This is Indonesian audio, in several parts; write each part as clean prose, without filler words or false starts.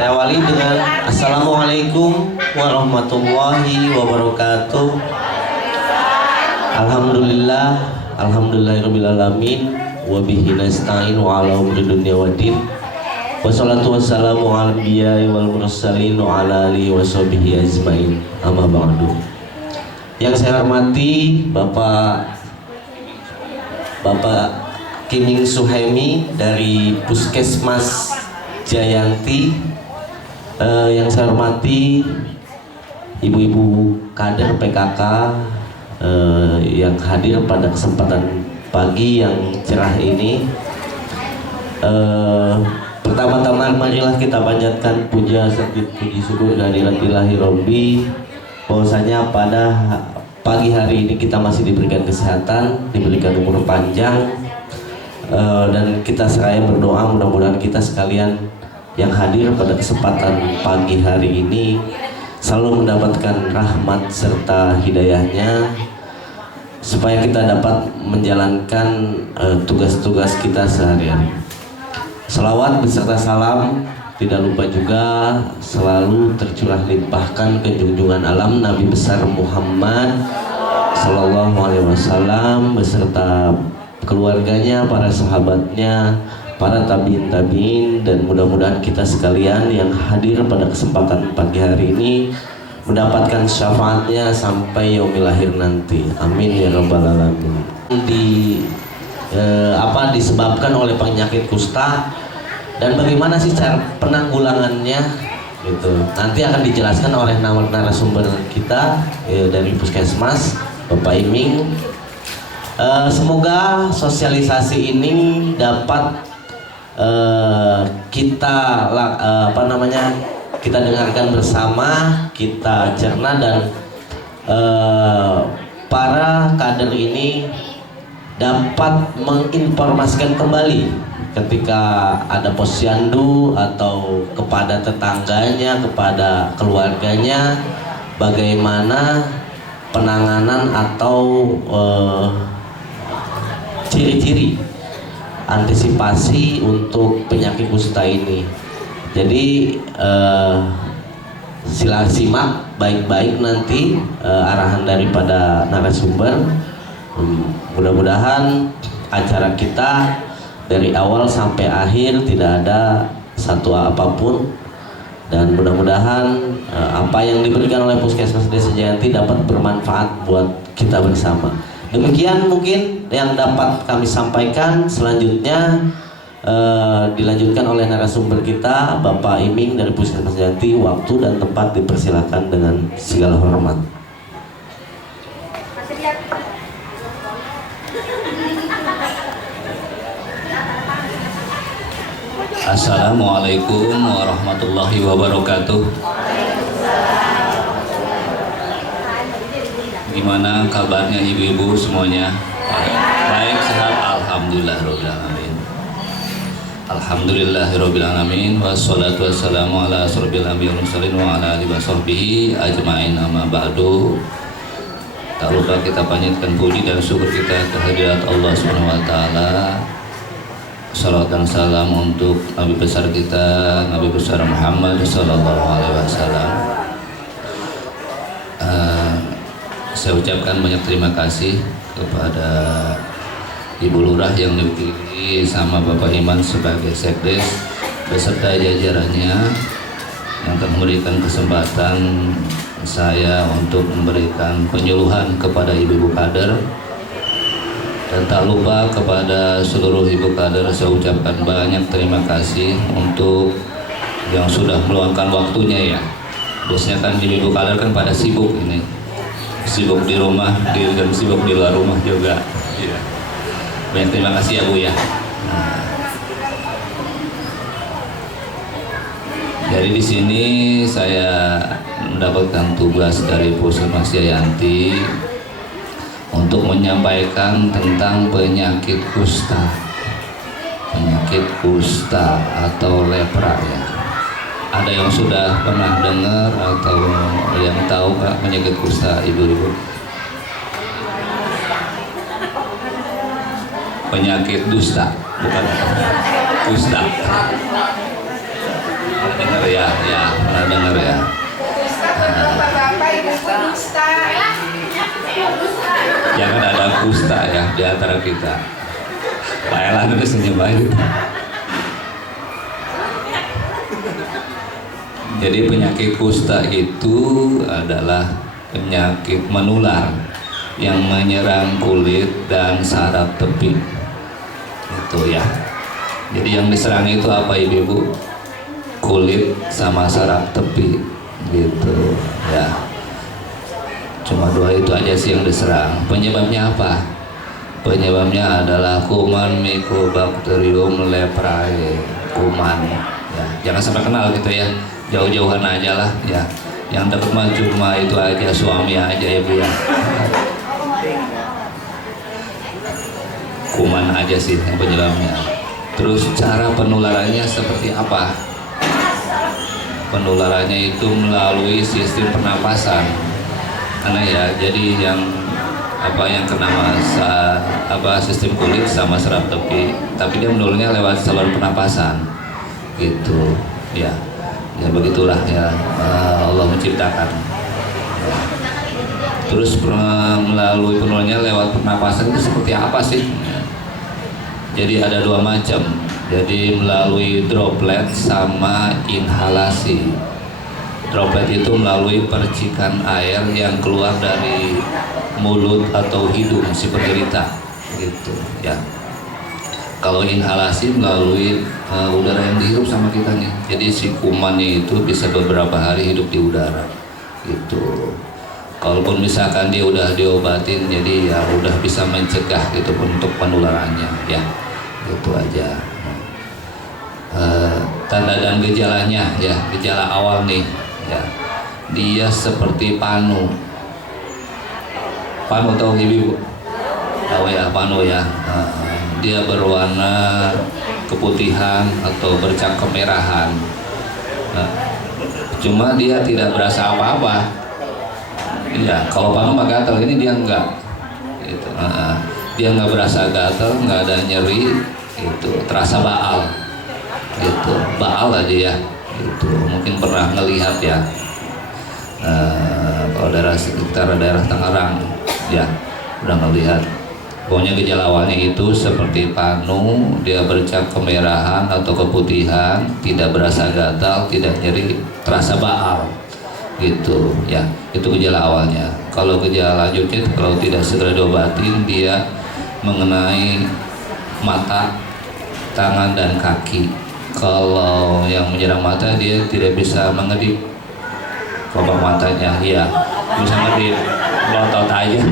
Saya awali dengan Assalamualaikum warahmatullahi wabarakatuh. Alhamdulillah, alhamdulillahirobbilalamin, wabihi nasta'in wa ala umri dunya waddin. Wassalatu wassalamu ala anbiya'i wal mursalin wa ala alihi washabihi ajmain. Amma ba'du. Yang saya hormati Bapak Kiming Suhaimi dari Puskesmas Jayanti. Yang saya hormati ibu-ibu kader PKK yang hadir pada kesempatan pagi yang cerah ini. Pertama-tama marilah kita panjatkan puja serta puji syukur kehadirat Ilahi Robbi, bahwasanya pada pagi hari ini kita masih diberikan kesehatan, diberikan umur panjang, dan kita seraya berdoa mudah-mudahan kita sekalian yang hadir pada kesempatan pagi hari ini selalu mendapatkan rahmat serta hidayahnya, supaya kita dapat menjalankan tugas-tugas kita sehari-hari. Salawat beserta salam tidak lupa juga selalu tercurah limpahkan ke junjungan alam Nabi besar Muhammad Sallallahu Alaihi Wasallam beserta keluarganya, para sahabatnya, para tabiin, dan mudah-mudahan kita sekalian yang hadir pada kesempatan pagi hari ini mendapatkan syafaatnya sampai yaumil akhir nanti. Amin ya rabbal alamin. Disebabkan oleh penyakit kusta dan bagaimana sih cara penanggulangannya gitu. Nanti akan dijelaskan oleh narasumber kita dari Puskesmas, Bapak Iming. Semoga sosialisasi ini dapat kita dengarkan bersama, kita cerna, dan para kader ini dapat menginformasikan kembali ketika ada posyandu atau kepada tetangganya, kepada keluarganya, bagaimana penanganan atau ciri-ciri antisipasi untuk penyakit kusta ini. Jadi sila simak baik-baik nanti arahan daripada narasumber. Mudah-mudahan acara kita dari awal sampai akhir tidak ada satu apapun, dan mudah-mudahan apa yang diberikan oleh Puskesmas Desa Jayanti dapat bermanfaat buat kita bersama. Demikian mungkin yang dapat kami sampaikan. Selanjutnya dilanjutkan oleh narasumber kita, Bapak Iming dari Puskesmas Jayanti. Waktu dan tempat dipersilakan dengan segala hormat. Assalamualaikum warahmatullahi wabarakatuh. Gimana kabarnya ibu-ibu semuanya? Baik, sehat, alhamdulillahirobbilalamin. Alhamdulillahirobbilalamin. Wassalatu wassalamu ala asrofil anbiya'i wal mursalin wa ala alihi washabbihi ajmain, amma ba'du. Tak lupa kita panjatkan puji dan syukur kita kehadirat Allah Subhanahu wa taala. Salawat dan salam untuk Nabi besar kita, Nabi besar Muhammad Sallallahu Alaihi Wasallam. Saya ucapkan banyak terima kasih kepada Ibu Lurah yang dipilih sama Bapak Iman sebagai sekdes beserta jajarannya yang telah memberikan kesempatan saya untuk memberikan penyuluhan kepada ibu-ibu kader. Dan tak lupa kepada seluruh ibu kader saya ucapkan banyak terima kasih untuk yang sudah meluangkan waktunya ya. Biasanya kan ibu kader kan pada sibuk ini, sibuk di rumah dan sibuk di luar rumah juga. Ya. Banyak terima kasih ya Bu ya. Jadi di sini saya mendapatkan tugas dari Puskesmas Jayanti untuk menyampaikan tentang penyakit kusta atau lepra ya. Ada yang sudah pernah dengar atau yang tahu Kak penyakit kusta ibu-ibu? Penyakit dusta, bukan kusta. Dengar ya. ya pernah dengar ya. Jangan ada kusta ya di antara kita. Pak Elan itu senyum aja. Jadi penyakit kusta itu adalah penyakit menular yang menyerang kulit dan saraf tepi. Itu ya. Jadi yang diserang itu apa ibu-ibu? Kulit sama saraf tepi gitu ya. Cuma dua itu aja sih yang diserang. Penyebabnya apa? Penyebabnya adalah kuman Mycobacterium leprae. Kuman ya. Jangan sampai kenal gitu ya. Jauh-jauhan aja lah ya. Yang dekat mah cuma itu aja, suami aja ibu ya. Kuman aja sih yang penyebabnya. Terus cara penularannya seperti apa? Penularannya itu melalui sistem pernapasan. Karena ya, jadi yang kena masa sistem kulit sama saraf tepi, tapi dia menurunnya lewat saluran pernapasan, gitu, ya begitulah ya Allah menciptakan. Terus melalui penularannya lewat pernapasan itu seperti apa sih? Jadi ada dua macam. Jadi melalui droplet sama inhalasi. Droplet itu melalui percikan air yang keluar dari mulut atau hidung si penderita, gitu ya. Kalau inhalasi melalui udara yang dihirup sama kita nih. Jadi si kumannya itu bisa beberapa hari hidup di udara, gitu. Kalaupun misalkan dia udah diobatin, jadi ya udah bisa mencegah gitu untuk penularannya ya. Itu aja. Tanda dan gejalanya ya, gejala awal nih ya, dia seperti panu. Panu tahu ibu? Tahu ya panu ya. Dia berwarna keputihan atau bercak kemerahan. Cuma dia tidak berasa apa-apa. Iya, kalau panu mah gatal, ini dia enggak. Gitu. Dia nggak berasa gatal, nggak ada nyeri, itu terasa baal. Itu baal aja ya, itu mungkin pernah ngelihat ya, kalau daerah sekitar daerah Tangerang ya udah ngelihat. Pokoknya gejala awalnya itu seperti panu, dia bercak kemerahan atau keputihan, tidak berasa gatal, tidak nyeri, terasa baal gitu ya. Itu gejala awalnya. Kalau gejala lanjutnya kalau tidak segera diobatin, dia mengenai mata, tangan dan kaki. Kalau yang menyerang mata, dia tidak bisa mengedip kelopak matanya, ya bisa ngedip, melotot aja.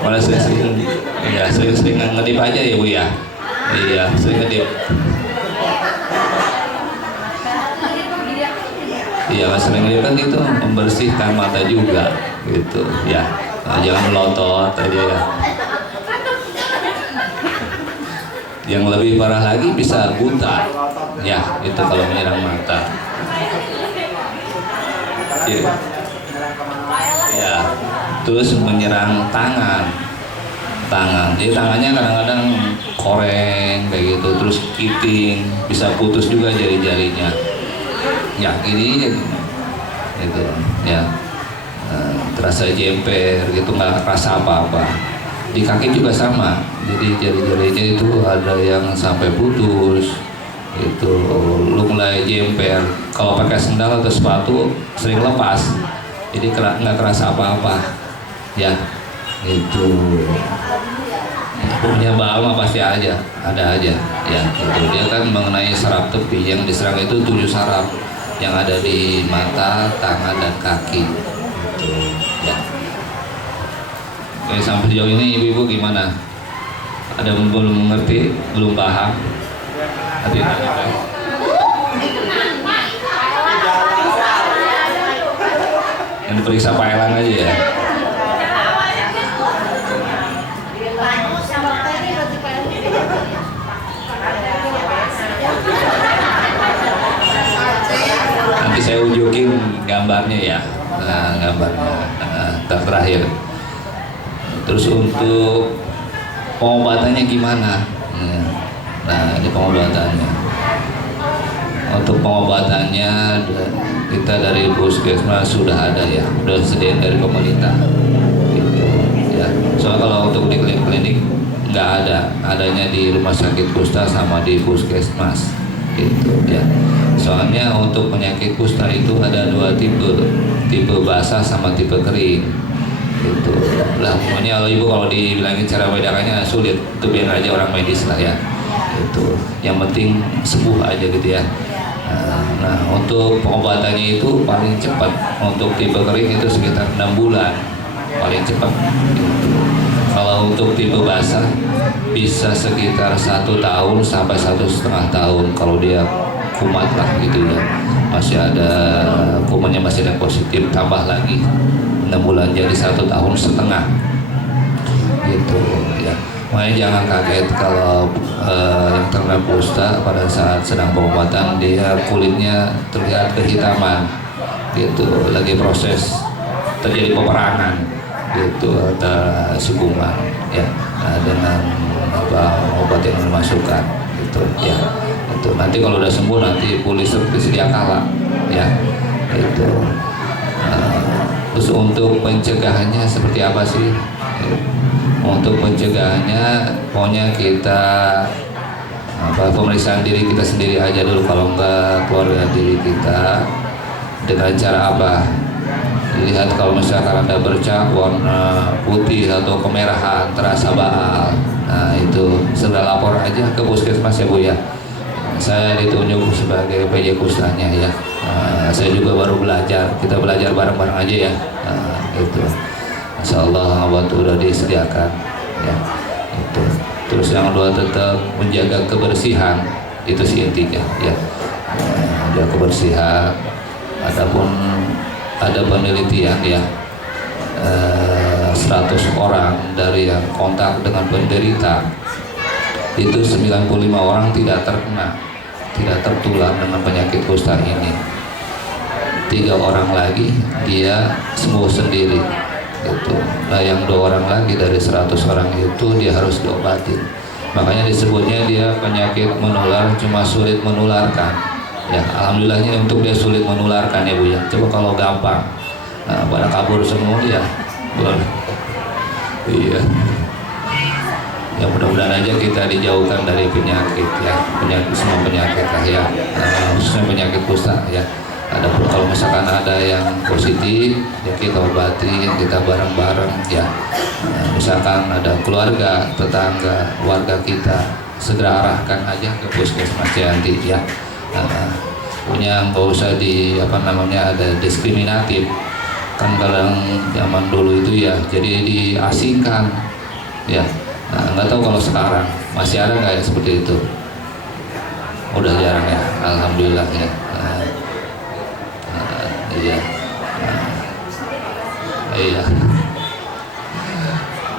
Malah sering ngedip aja ya bu ya. Iya, sering ngedip. Iya, sering ngedip kan itu membersihkan mata juga, gitu ya. Nah, jangan melotot aja ya. Yang lebih parah lagi bisa buta, ya itu kalau menyerang mata. Ya, terus menyerang tangan. Jadi tangannya kadang-kadang koreng kayak gitu, terus kiting, bisa putus juga jari-jarinya. Ya gini, gitu ya. Terasa jemper gitu, nggak rasa apa-apa. Di kaki juga sama, jadi jari-jarinya itu ada yang sampai putus, itu lu mulai jemper. Kalau pakai sendal atau sepatu sering lepas, jadi nggak kerasa apa-apa, ya itu. Punya baal mah pasti ada aja, ya gitu. Dia kan mengenai saraf tepi, yang diserang itu 7 saraf yang ada di mata, tangan dan kaki, gitu ya. Oke, sampai sejauh ini ibu-ibu gimana? Ada yang belum mengerti, belum paham? Yang periksa Pak Elan aja ya. Nanti saya unjukin gambarnya ya, gambarnya terakhir. Terus untuk pengobatannya gimana? Nah, ini pengobatannya. Untuk pengobatannya kita dari puskesmas sudah ada ya, sudah sediain dari pemerintah. Gitu, ya. Soalnya kalau untuk di klinik nggak ada, adanya di rumah sakit kusta sama di puskesmas. Gitu ya. Soalnya untuk penyakit kusta itu ada dua tipe basah sama tipe kering. Gitu. Lah, pokoknya kalau ibu kalau dibilangin cara bedakannya sulit, itu biar aja orang medis lah ya. Itu yang penting sembuh aja gitu ya. Nah, untuk pengobatannya itu paling cepat untuk tipe kering itu sekitar 6 bulan paling cepat gitu. Kalau untuk tipe basah bisa sekitar 1 tahun sampai 1,5 tahun kalau dia kumat lah gitu ya, masih ada kumannya, masih ada positif, tambah lagi 6 bulan jadi 1,5 tahun gitu ya. Makanya jangan kaget kalau yang terkena kusta pada saat sedang pengobatan dia kulitnya terlihat kehitaman gitu, lagi proses terjadi peperangan gitu antara si kuman ya. Nah, dengan obat yang dimasukkan gitu ya, itu nanti kalau udah sembuh nanti pulih seperti sedia kala ya itu. Terus untuk pencegahannya seperti apa sih? Untuk pencegahannya pokoknya kita pemeriksaan diri kita sendiri aja dulu, kalau enggak keluarga diri kita. Dengan cara apa? Lihat kalau misalkan ada bercak warna putih atau kemerahan terasa baal, nah itu segera lapor aja ke puskesmas ya Bu ya. Saya ditunjuk sebagai PJ Kustanya ya. Saya juga baru belajar, kita belajar bareng-bareng aja ya. Itu Insya Allah obat udah disediakan ya. Itu. Terus yang kedua tetap menjaga kebersihan, itu sih intinya ya. Menjaga kebersihan. Adapun ada penelitian ya, 100 orang dari yang kontak dengan penderita itu 95 orang tidak tertular dengan penyakit kusta ini. 3 orang lagi dia sembuh sendiri gitu. Nah yang 2 orang lagi dari 100 orang itu dia harus diobatin. Makanya disebutnya dia penyakit menular cuma sulit menularkan ya. Alhamdulillahnya untuk dia sulit menularkan ya Bu ya. Coba kalau gampang, nah, pada kabur semua ya. Iya ya, mudah-mudahan aja kita dijauhkan dari penyakit ya, semua penyakit lah ya, khususnya penyakit kusta ya. Adapun kalau misalkan ada yang positif ya kita obatin, kita bareng-bareng ya. Misalkan ada keluarga, tetangga, warga kita, segera arahkan aja ke puskesmas Cianti ya. Punya nggak usah ada diskriminatif kan, kadang zaman dulu itu ya jadi diasingkan ya. Nah, nggak tahu kalau sekarang masih ada nggak yang seperti itu? Udah jarang ya, alhamdulillah ya. Iya, iya.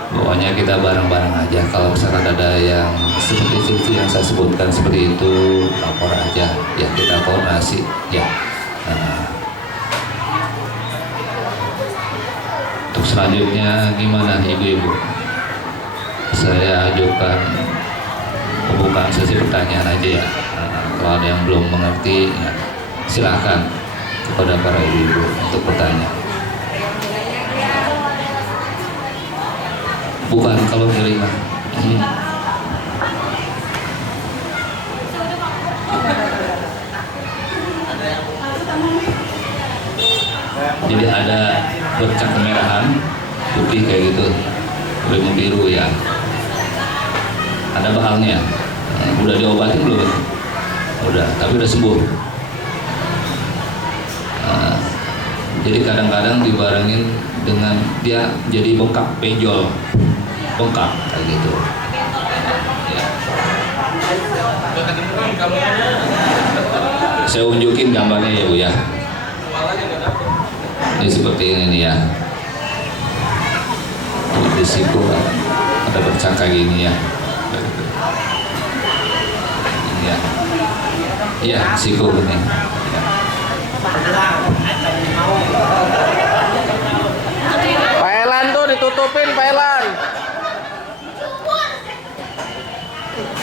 Pokoknya kita bareng-bareng aja. Kalau misalkan ada yang seperti yang saya sebutkan seperti itu, lapor aja ya, kita koordinasi ya. Untuk selanjutnya gimana ibu-ibu? Saya ajukan pembukaan sesi pertanyaan aja ya. Kalau ada yang belum mengerti ya, silakan kepada para ibu-ibu untuk bertanya. Bukan kalau nerima. Jadi ada bercak kemerahan putih kayak gitu, lebih biru ya. Ada bakalnya. Udah diobatin belum? Udah, tapi udah sembuh. Jadi kadang-kadang dibarengin dengan dia jadi bengkak, benjol, bengkak kayak gitu. Ya. Saya unjukin gambarnya ya Bu ya. Ini seperti ini nih ya. Di siku ada bercak kayak gini ya. Ini ya. Iya, siku ini. Pak Elan tuh ditutupin, Pak Elan.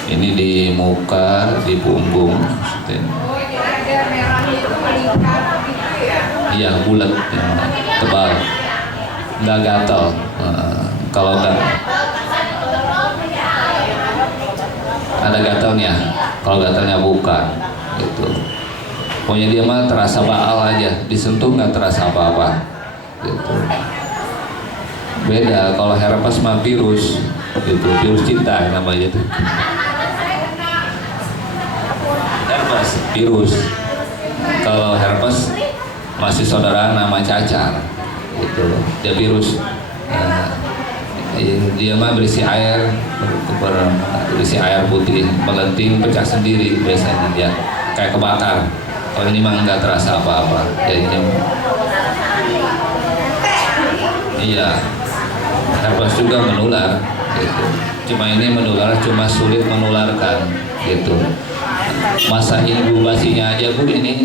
Ini di muka, di punggung. merah itu meningkat gitu ya? Iya, bulat, ya, tebal, nggak gatal. Kalau nggak ada gatalnya, kalau gatalnya bukan, gitu. Pokoknya dia mah terasa baal aja, disentuh nggak terasa apa-apa, gitu. Beda kalau herpes mah virus, gitu, virus cinta namanya itu. Herpes virus, kalau herpes masih saudara nama cacar, gitu. Dia virus. Dia mah berisi air, berisi air putih, melenting, pecah sendiri biasanya dia, kayak kebakar. Kalau ini mah nggak terasa apa-apa, jadinya. Iya, herpes juga menular, gitu. Cuma ini menular, cuma sulit menularkan, gitu. Masa inkubasinya aja Bu ini,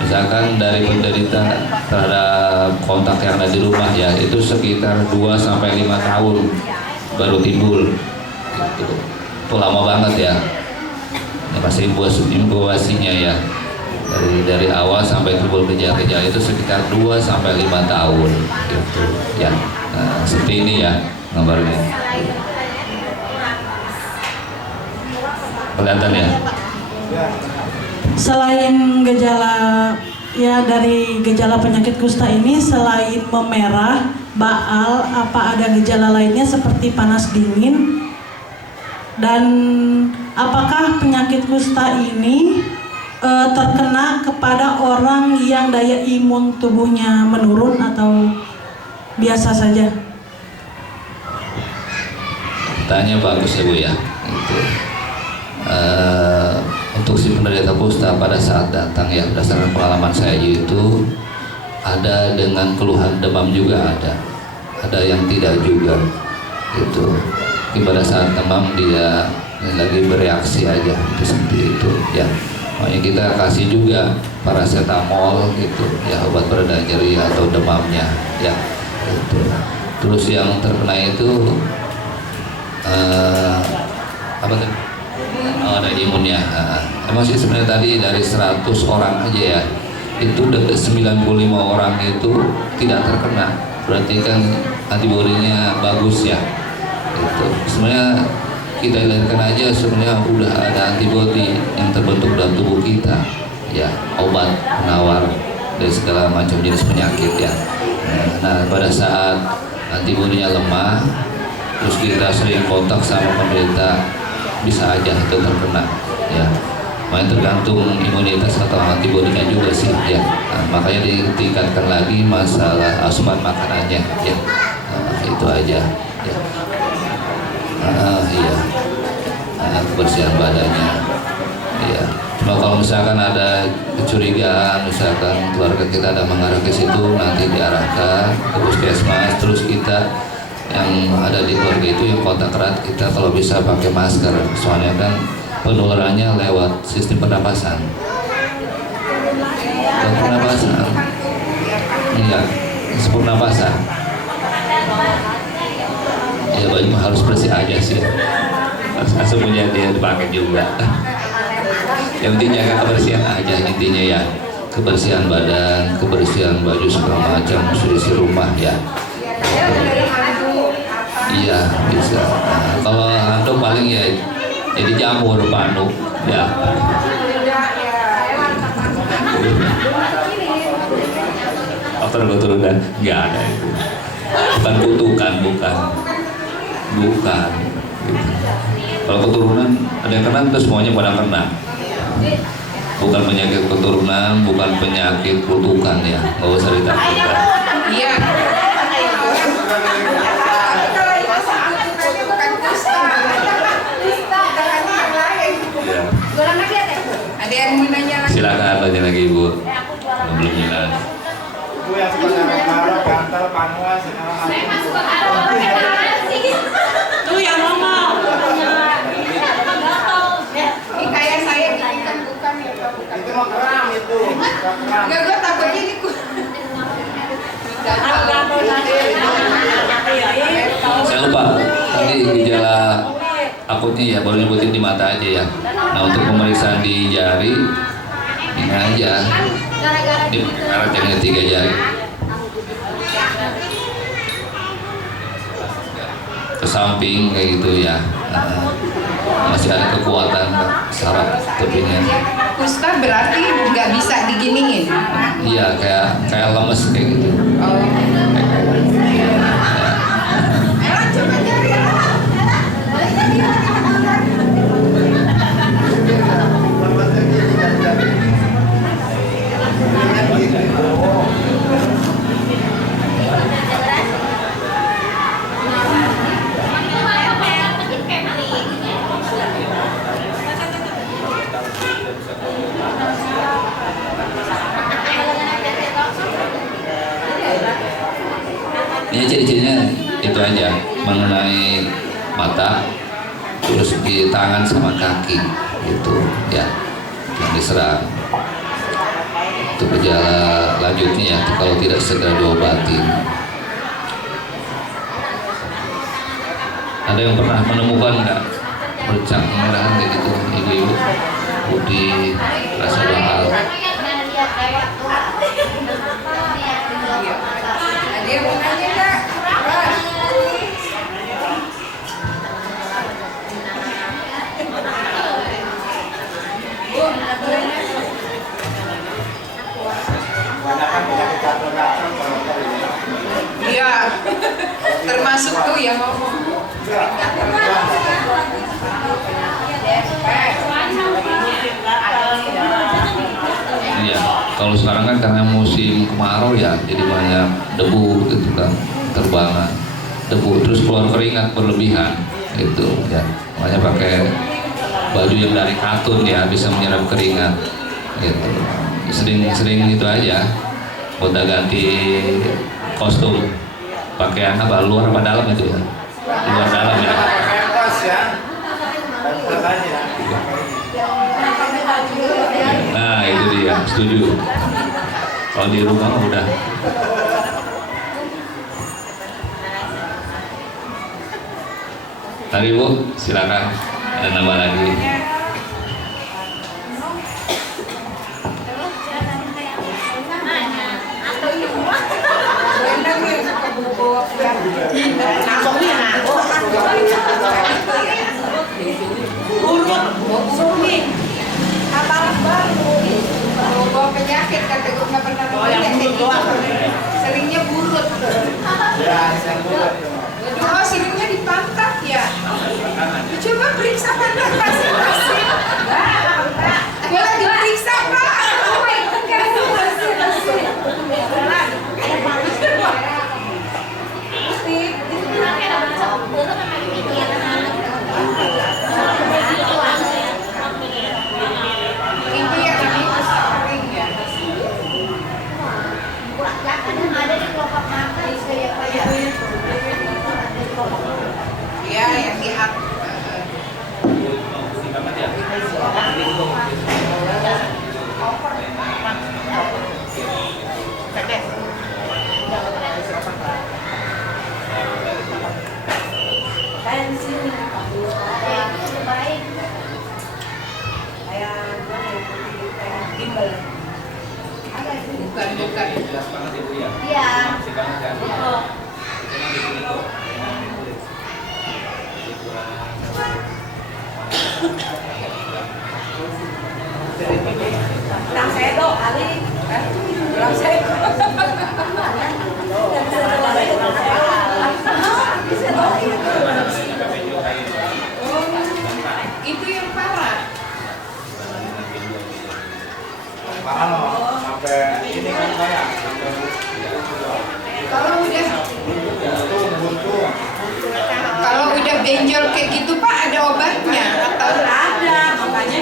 misalkan dari penderita terhadap kontak yang ada di rumah ya, itu sekitar 2-5 tahun baru timbul, gitu. Itu lama banget ya. Ini pasti inkubasinya ya, dari awal sampai timbul gejala-gejala itu sekitar 2-5 tahun, gitu ya. Nah, seperti ini ya gambarnya. Kelihatan ya. Selain gejala ya dari gejala penyakit kusta ini, selain memerah, baal, apa ada gejala lainnya seperti panas dingin? Dan apakah penyakit kusta ini terkena kepada orang yang daya imun tubuhnya menurun atau biasa saja? Tanya bagus ya Bu ya. Itu. Untuk si penderita kusta pada saat datang ya, berdasarkan pengalaman saya itu ada dengan keluhan demam juga ada yang tidak juga, gitu. Mungkin pada saat demam dia lagi bereaksi aja, itu seperti itu ya. Makanya kita kasih juga paracetamol gitu ya, obat pereda nyeri atau demamnya ya, gitu. Terus yang terkena itu apa tuh? Oh, ada imunnya. Emang sih sebenarnya tadi dari 100 orang aja ya, itu 95 orang itu tidak terkena. Berarti kan antibodinya bagus ya. Itu sebenarnya kita lahirkan aja sebenarnya udah ada antibodi yang terbentuk dalam tubuh kita. Ya, obat penawar dari segala macam jenis penyakit ya. Nah, pada saat antibodinya lemah, terus kita sering kontak sama penderita, bisa aja itu terkena ya. Makanya tergantung imunitas atau antibodinya juga sih ya. Nah, makanya ditingkatkan lagi masalah asupan makanannya ya. Itu aja ya. Iya. Kebersihan badannya ya. Cuma kalau misalkan ada kecurigaan, misalkan keluarga kita ada mengarah ke situ, nanti diarahkan ke puskesmas. Terus kita yang ada di keluarga itu yang kontak erat, kita kalau bisa pakai masker, soalnya kan penularannya lewat sistem pernapasan. Iya, sistem pernapasan. Ya baju harus bersih aja sih. Semuanya dia dipakai juga. Yang penting jaga kebersihan aja intinya ya. Kebersihan badan, kebersihan baju segala macam, seisi rumah ya. Iya bisa. Kalau handuk paling ya jadi jamur panu ya. Faktor keturunan nggak ada itu. Bukan kutukan, bukan. Gitu. Kalau keturunan ada yang kena, terus semuanya pada kena. Bukan penyakit keturunan, bukan penyakit kutukan ya. Nggak usah ditakutkan. Iya. Ada yang mau nanya lagi? Silakan tanya lagi Ibu. Belum jelas. Bu yang suka marah, gatal, panas, segala Tuh yang ngomong. Ini kayak saya gini kan bukan ya, bukan. itu mah kram itu. Enggak, gue takutnya ini Saya lupa tadi gejala akutnya ya, baru nyebutin di mata aja ya. Nah untuk pemeriksaan di jari, ini aja di karet yang ada 3 jari ke samping kayak gitu ya. Masih ada kekuatan saraf tepinya. Kusta berarti nggak bisa diginiin. Iya, kayak lemes kayak gitu. Ini ciri-cirinya itu aja, mengenai mata, terus di tangan sama kaki gitu ya, yang diserang. Itu gejala lanjutnya ya, kalau tidak segera diobatin. Ada yang pernah menemukan nggak bercak merahan kayak gitu, ibu-ibu? Putih, rasa bahal. Ada yang mau nanya nggak? Iya, termasuk tuh yang ngomong. Iya, kalau sekarang kan karena musim kemarau ya, jadi banyak debu gitu kan, terbangan debu, terus keluar keringat berlebihan gitu ya. Makanya pakai baju yang dari katun ya, bisa menyerap keringat gitu. Sering itu aja, udah ganti kostum, pakaian apa, luar apa dalam itu ya, luar dalam ya. Kertas ya. Kertas aja. Nah itu dia, setuju. Kalau di rumah mah udah. Tadi Bu, silakan. Ada nama lagi. Bawa penyakit kata gue nggak pernah seringnya burut. Oh seringnya di pantat ya. Coba periksa pantat masing-masing. Gue lagi periksa Pak. Ini ya namanya sering ya. Iya yang di hak. Bukan. Iya. Lang sedo, Ali. Lang sedo. Itu yang parah. Mahal sampai ini kan saya. Kalau udah benjol kayak gitu Pak ada obatnya atau ada? Makanya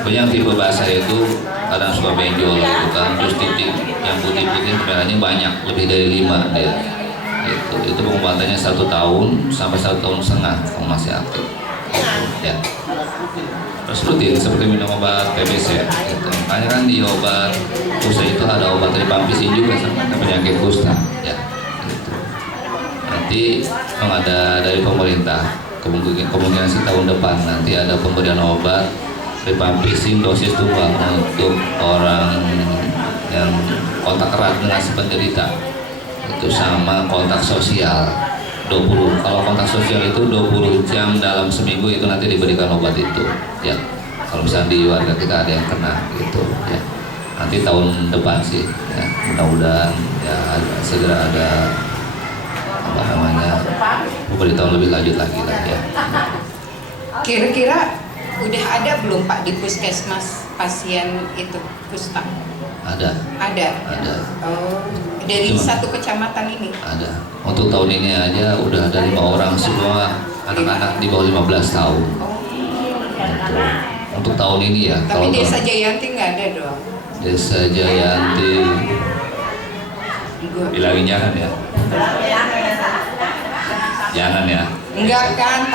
Banyak tipe basah itu kadang suka benjol gitu kan, terus titik yang putih-putih merahnya banyak, lebih dari 5 dia. Itu pengobatannya 1 tahun sampai 1,5 tahun kalau masih aktif. Ya. harus rutin seperti minum obat TBC gitu. Makanya kan di obat kusta itu ada obat rifampicin juga sama penyakit kusta ya gitu. Nanti ada dari pemerintah kemungkinan sih tahun depan nanti ada pemberian obat rifampicin dosis tunggal untuk orang yang kontak erat dengan si penderita itu, sama kontak sosial 20. Kalau kontak sosial itu 20 jam dalam seminggu itu nanti diberikan obat itu ya. Kalau misalnya di warga kita ada yang kena gitu ya, nanti tahun depan sih ya, mudah-mudahan ya segera ada apa namanya pemberitahuan lebih lanjut lagi lah ya. Kira-kira udah ada belum Pak di puskesmas pasien itu kusta? Ada. Oh, dari Cuma- satu kecamatan ini. Ada. Untuk tahun ini aja udah ada 5 orang, semua anak-anak di bawah 15 tahun. Gitu. Untuk tahun ini ya. Tapi Desa tahun- Jayanti nggak ada dong. Desa Jayanti bilangin jangan ya. Jangan ya. Enggak kan,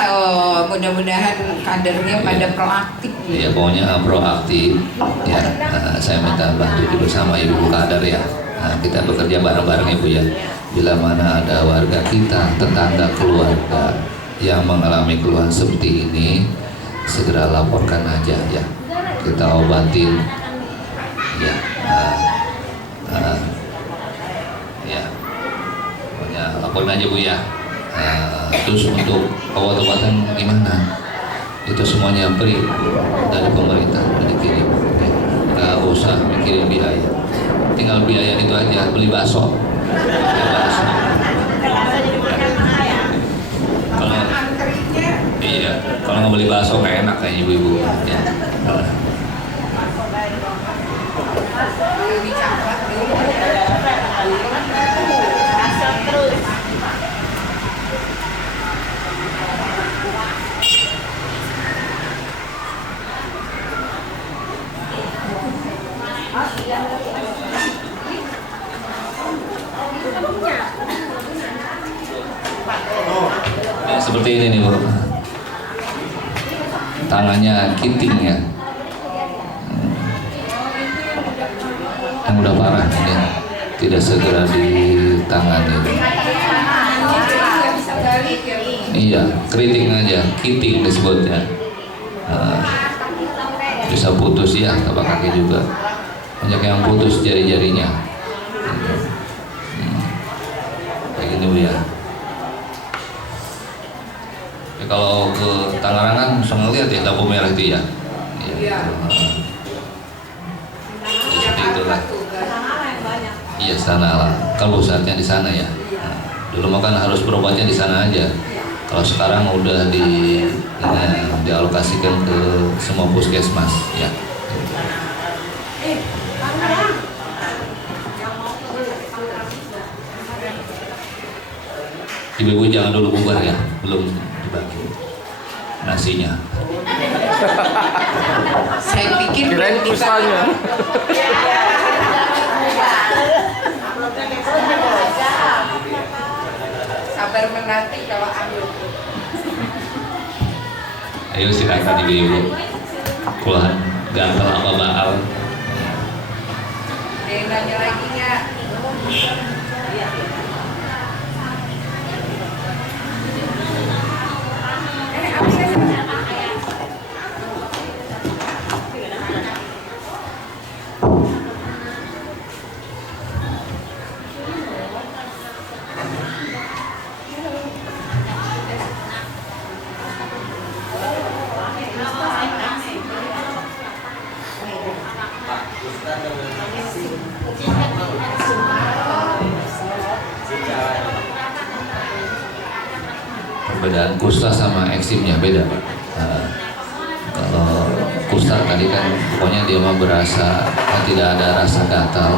mudah-mudahan kadernya pada proaktif. Ya pokoknya proaktif ya. Saya minta bantu juga sama ibu kader ya. Nah, kita bekerja bareng-bareng ibu ya. Bila mana ada warga kita, tetangga, keluarga yang mengalami keluhan seperti ini, segera laporkan aja ya. Kita obatin ya. Ya. Pokoknya laporin aja bu ya. Terus untuk obat-obatan gimana? Itu semuanya free dari pemerintah, udah dikirim. Nggak usah mikirin biaya, tinggal biaya itu aja, beli bakso. Kalau iya, kalau nggak beli bakso nggak enak kayak ibu-ibu. Ya. Dicatat dulu. Ya, seperti ini nih bu, tangannya kiting ya, yang udah parah ini, tidak segera ditangani. Nggak bisa balik ya. Iya, keriting aja, kiting disebutnya. Bisa putus ya, tapak kaki juga. Banyak yang putus jari-jarinya. Kayak gini bu ya. Ya, kalau ke Tangerang kan bisa ngeliat ya lampu merah itu ya. Iya. Ya, seperti itulah. Iya sana lah. Kalau pusatnya di sana ya. Nah, dulu mah kan harus berobatnya di sana aja. Kalau sekarang udah dialokasikan ke semua puskesmas ya. Ibu-ibu jangan dulu bubar ya, belum dibagi nasinya. Saya pikir Kirain belum kustanya. sabar menanti kalau ambil. Ayo silakan ibu-ibu. Keluhan gatal apa baal. Ada yang nanya lagi nggak? Perbedaan kusta sama eksimnya beda Pak. Kalau kusta tadi kan pokoknya dia mah berasa tidak ada rasa gatal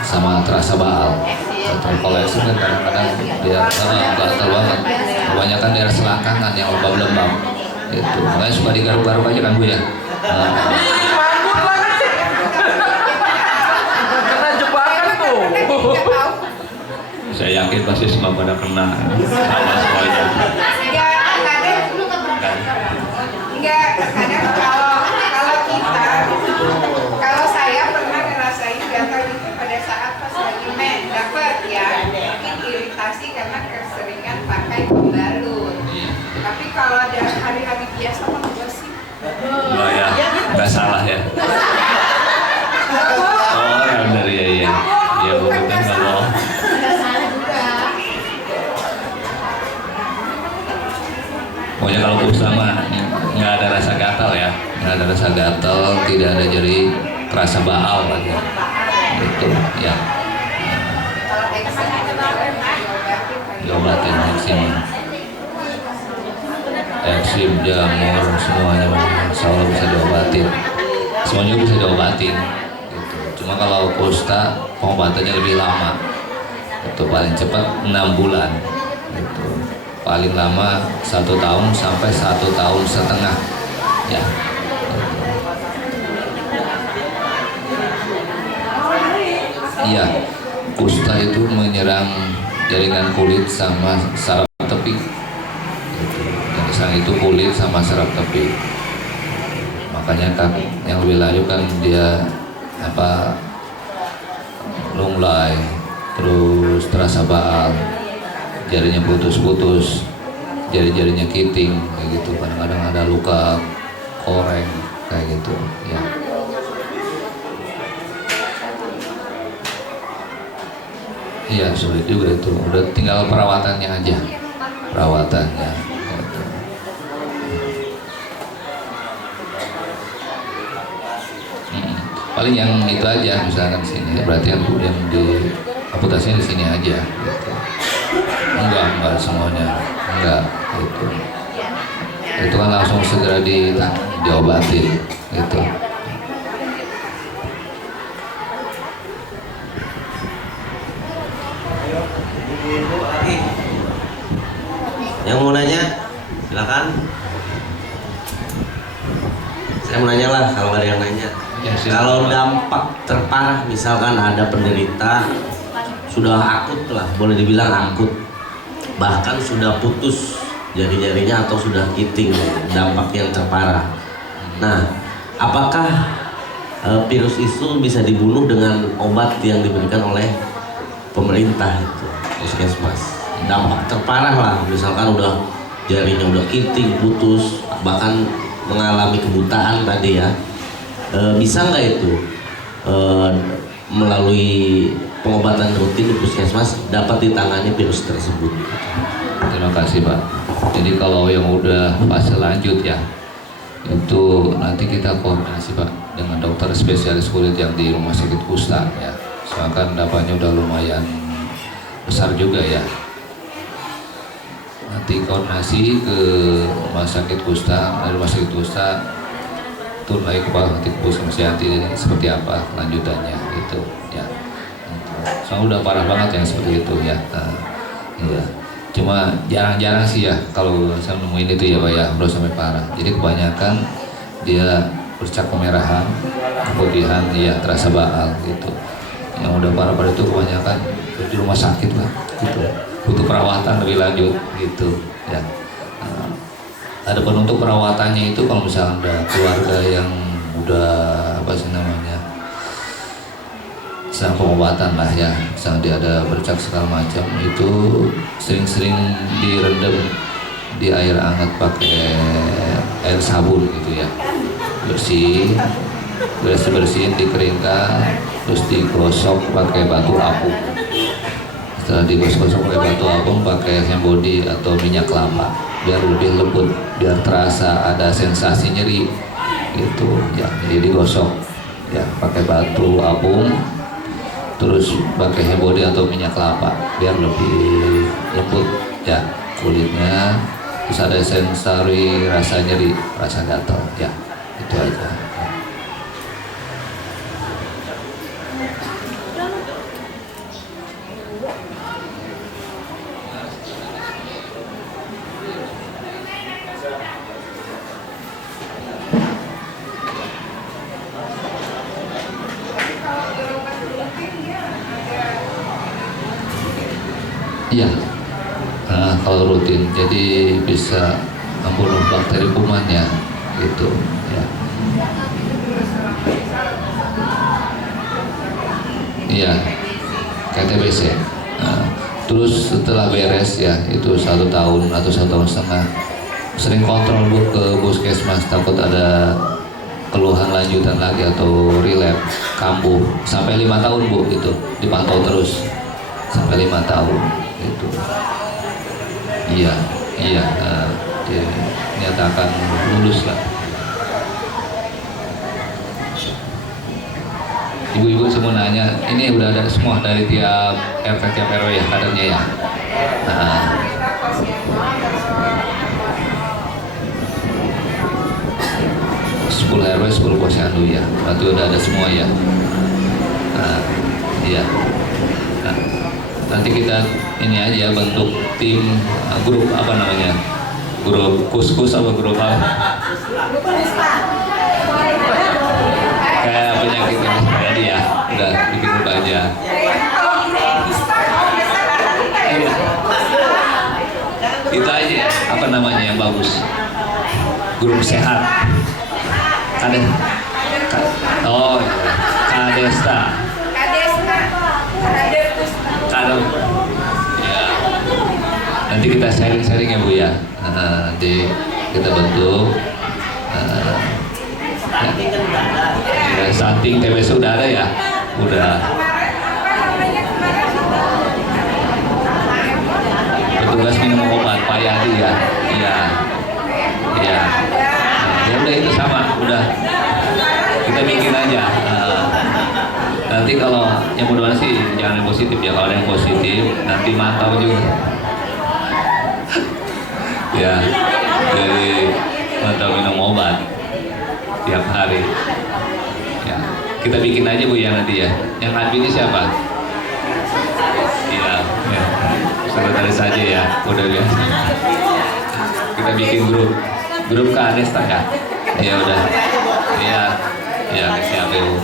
sama terasa baal. Kalau eksim kan kadang-kadang dia gatal banget. Kebanyakan daerah selangkangan yang lembab-lembab. Itu makanya suka digaruk-garuk aja kan bu ya. Kena jebakan tuh. Nggak tahu. Saya yakin pasti semua pada kena sama semuanya. Nggak ada. enggak, kadang kalau kita, kalau saya pernah ngerasain gatal itu pada saat pas lagi dapat ya, mungkin iritasi karena keseringan pakai pembalut. Tapi kalau ada hari-hari biasa mah enggak sih. Oh ya, nggak salah ya. Oh, yang dari ya. Ya bukan kalau. Pokoknya kalau kusta mah nggak ada rasa gatal ya, nggak ada rasa gatal, tidak ada nyeri, terasa baal aja. Itu ya. Kalau eksim Diobatin eksim, jamur, semuanya insya Allah bisa diobatin. Semuanya bisa diobatin. Gitu. Cuma kalau kusta pengobatannya lebih lama. Itu paling cepat 6 bulan. Gitu. Paling lama 1 tahun sampai 1 tahun setengah. Ya. Iya, kusta itu menyerang jaringan kulit sama saraf tepi. Yang disang itu kulit sama saraf tepi. Makanya kan yang lebih lanjut kan dia lunglai, terus terasa baal, jarinya putus-putus, jari-jarinya kiting kayak gitu. Kadang-kadang ada luka koreng kayak gitu ya. Iya, sulit juga itu. Udah tinggal perawatannya aja. Perawatannya. Gitu. Paling yang itu aja, misalkan sini. Berarti yang di amputasinya di sini aja. Gitu. Enggak semuanya. Enggak. Gitu. Itu kan langsung segera diobatin. Gitu. Yang mau nanya, silakan. Saya mau nanya lah kalau ada yang nanya. Ya, Kalau dampak terparah, misalkan ada penderita sudah akut lah, boleh dibilang akut, bahkan sudah putus jari-jarinya atau sudah kiting, dampak yang terparah. Nah, apakah virus itu bisa dibunuh dengan obat yang diberikan oleh pemerintah itu, puskesmas? Dampak terparah lah, misalkan udah jarinya udah kiting, putus, bahkan mengalami kebutaan tadi ya, bisa nggak itu melalui pengobatan rutin di puskesmas dapat ditangani virus tersebut? Terima kasih Pak. Jadi kalau yang udah fase lanjut ya, itu nanti kita koordinasi Pak dengan dokter spesialis kulit yang di Rumah Sakit Kusta ya. Soalnya kan dampaknya udah lumayan besar juga ya. Nanti koordinasi ke Rumah Sakit Kusta, dari Rumah Sakit Kusta turun lagi ke Pak Puskesmas Yanti seperti apa lanjutannya gitu ya. Soalnya udah parah banget yang seperti itu ya. Iya. Cuma jarang-jarang sih ya kalau saya nemuin itu ya Pak ya, belum sampai parah. Jadi kebanyakan dia bercak kemerahan, keputihan, ya terasa baal gitu. Yang udah parah-parah itu kebanyakan di rumah sakit lah gitu. Butuh perawatan lebih lanjut gitu ya. Adapun untuk perawatannya itu kalau misalnya ada keluarga yang udah apa sih namanya sedang pengobatan lah ya, misalnya dia ada bercak segala macam, itu sering-sering direndam di air hangat pakai air sabun gitu ya, bersihin, dikeringkan, terus digosok pakai batu apung. Setelah digosok pakai batu apung, pakai hand body atau minyak kelapa biar lebih lembut, biar terasa ada sensasi nyeri gitu ya. Jadi digosok ya pakai batu apung, terus pakai hand body atau minyak kelapa biar lebih lembut ya kulitnya, terus ada sensori rasa nyeri, rasa gatal ya, itu aja. Iya, kalau rutin, jadi bisa membunuh bakteri kuman ya. gitu ya. Iya, KTBC. Terus setelah beres ya, itu 1 tahun atau 1,5 tahun, sering kontrol Bu ke puskesmas, takut ada keluhan lanjutan lagi atau relapse, kambuh. Sampai 5 tahun Bu, itu dipantau terus sampai 5 tahun itu. Iya, dinyatakan lulus lah. Ibu-ibu semua nanya, ini udah ada semua dari tiap RT tiap RW ya kadernya ya. Nah, 10 RW 10 posyandu ya, berarti udah ada semua ya. Nah, iya. Nah, nanti kita ini aja bentuk tim grup apa namanya, grup kuskus apa grup apa? Kayak penyakit ini tadi ya, udah bikin grup aja. Itu aja apa namanya yang bagus, grup sehat. Oh, Kadesta. Kader. Ya. Nanti kita sharing-sharing ya Bu ya. Nanti kita bentuk. Ya, samping TBC udah ada ya, udah. Petugas minum obat Pak Yadi ya, iya. Ya udah itu sama, udah kita bikin aja. Nanti kalau yang mudah-mudahan sih jangan yang positif ya, kalau ada yang positif nanti mantau juga. Ya, jadi mantau minum obat tiap hari. Ya, kita bikin aja Bu ya nanti ya. Yang adminnya siapa? Iya, ya. Sekretaris saja ya, udah biasa. Kita bikin grup Kadesta ya. Ya udah. Ya siap Bu.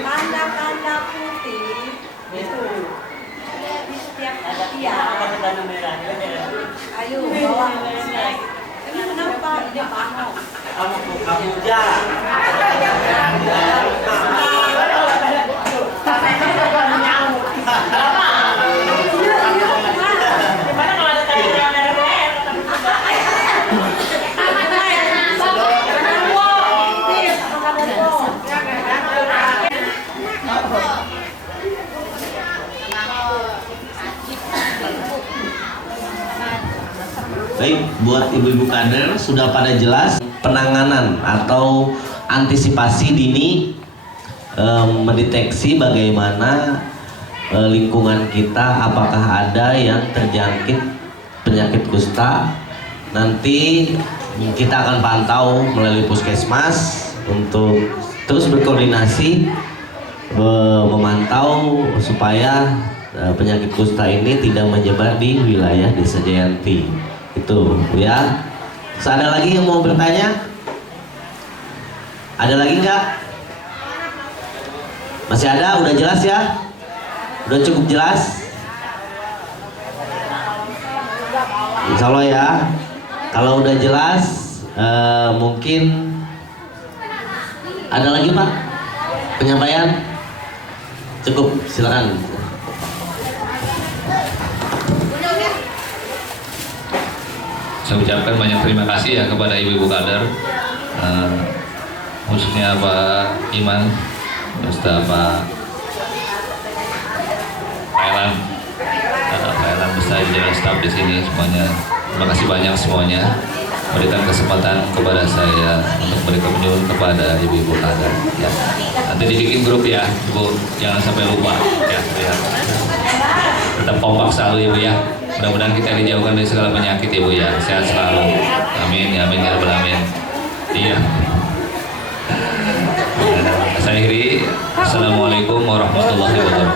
Tanda-tanda putih itu di setiap ayo bawa ini kenapa dia paham Baik, buat ibu-ibu kader sudah pada jelas penanganan atau antisipasi dini, mendeteksi bagaimana lingkungan kita apakah ada yang terjangkit penyakit kusta. Nanti kita akan pantau melalui puskesmas untuk terus berkoordinasi memantau supaya penyakit kusta ini tidak menyebar di wilayah Desa Jayanti. Itu ya. Terus ada lagi yang mau bertanya? Ada lagi nggak? Masih ada? Udah jelas ya? Udah cukup jelas? Insya Allah ya. Kalau udah jelas, mungkin ada lagi Pak penyampaian? Cukup, silakan. Saya ucapkan banyak terima kasih ya kepada ibu-ibu kader, khususnya Pak Iman, beserta Pak Elan beserta jajaran staf di sini semuanya. Terima kasih banyak semuanya. berikan kesempatan kepada saya untuk berikan menyuruh kepada ibu-ibu ada ya. Nanti dibikin grup ya ibu, jangan sampai lupa ya, ya. Tetap kompak selalu ibu ya, mudah-mudahan kita dijauhkan dari segala penyakit ibu ya, sehat selalu, amin ya, amin ya rabbal alamin. Iya, saya akhiri. Assalamualaikum warahmatullahi wabarakatuh.